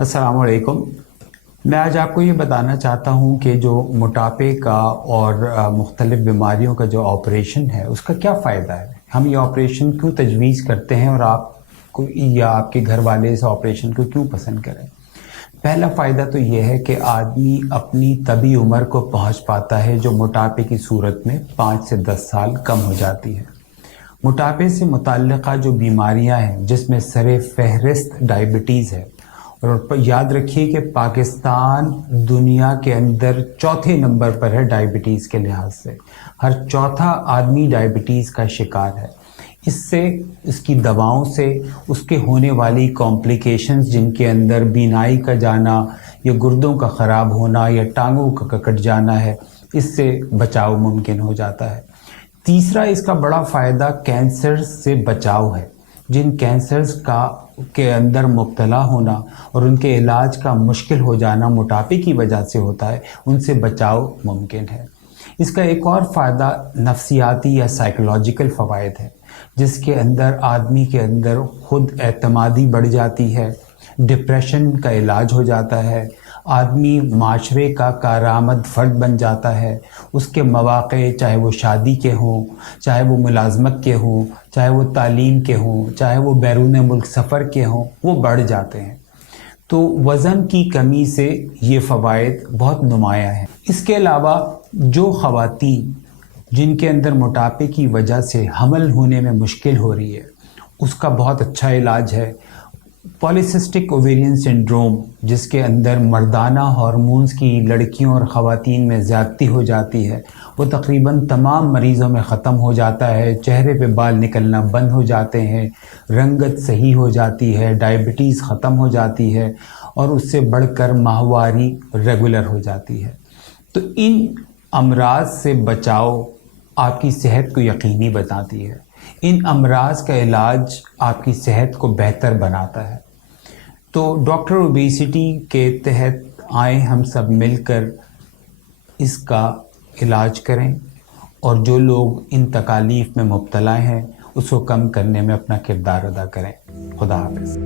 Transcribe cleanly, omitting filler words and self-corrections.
السلام علیکم. میں آج آپ کو یہ بتانا چاہتا ہوں کہ جو موٹاپے کا اور مختلف بیماریوں کا جو آپریشن ہے اس کا کیا فائدہ ہے. ہم یہ آپریشن کیوں تجویز کرتے ہیں اور آپ کو یا آپ کے گھر والے اس آپریشن کو کیوں پسند کریں. پہلا فائدہ تو یہ ہے کہ آدمی اپنی طبی عمر کو پہنچ پاتا ہے جو موٹاپے کی صورت میں 5 سے 10 سال کم ہو جاتی ہے. موٹاپے سے متعلقہ جو بیماریاں ہیں جس میں سر فہرست ڈائبٹیز ہے، اور یاد رکھیے کہ پاکستان دنیا کے اندر چوتھے نمبر پر ہے ڈائبٹیز کے لحاظ سے. ہر چوتھا آدمی ڈائبٹیز کا شکار ہے. اس سے، اس کی دواؤں سے، اس کے ہونے والی کمپلیکیشنز جن کے اندر بینائی کا جانا یا گردوں کا خراب ہونا یا ٹانگوں کا کٹ جانا ہے، اس سے بچاؤ ممکن ہو جاتا ہے. تیسرا اس کا بڑا فائدہ کینسر سے بچاؤ ہے. جن کینسرز کے اندر مبتلا ہونا اور ان کے علاج کا مشکل ہو جانا موٹاپے کی وجہ سے ہوتا ہے، ان سے بچاؤ ممکن ہے. اس کا ایک اور فائدہ نفسیاتی یا سائیکولوجیکل فوائد ہے، جس کے اندر آدمی کے اندر خود اعتمادی بڑھ جاتی ہے، ڈپریشن کا علاج ہو جاتا ہے، آدمی معاشرے کا کارآمد فرد بن جاتا ہے. اس کے مواقع چاہے وہ شادی کے ہوں، چاہے وہ ملازمت کے ہوں، چاہے وہ تعلیم کے ہوں، چاہے وہ بیرون ملک سفر کے ہوں، وہ بڑھ جاتے ہیں. تو وزن کی کمی سے یہ فوائد بہت نمایاں ہیں. اس کے علاوہ جو خواتین جن کے اندر موٹاپے کی وجہ سے حمل ہونے میں مشکل ہو رہی ہے، اس کا بہت اچھا علاج ہے. پالیسسٹک اوویرین سنڈروم، جس کے اندر مردانہ ہارمونز کی لڑکیوں اور خواتین میں زیادتی ہو جاتی ہے، وہ تقریباً تمام مریضوں میں ختم ہو جاتا ہے. چہرے پہ بال نکلنا بند ہو جاتے ہیں، رنگت صحیح ہو جاتی ہے، ڈائبٹیز ختم ہو جاتی ہے، اور اس سے بڑھ کر ماہواری ریگولر ہو جاتی ہے. تو ان امراض سے بچاؤ آپ کی صحت کو یقینی بناتی ہے. ان امراض کا علاج آپ کی صحت کو بہتر بناتا ہے. تو ڈاکٹر اوبیسٹی کے تحت آئیں ہم سب مل کر اس کا علاج کریں، اور جو لوگ ان تکالیف میں مبتلا ہیں اس کو کم کرنے میں اپنا کردار ادا کریں. خدا حافظ.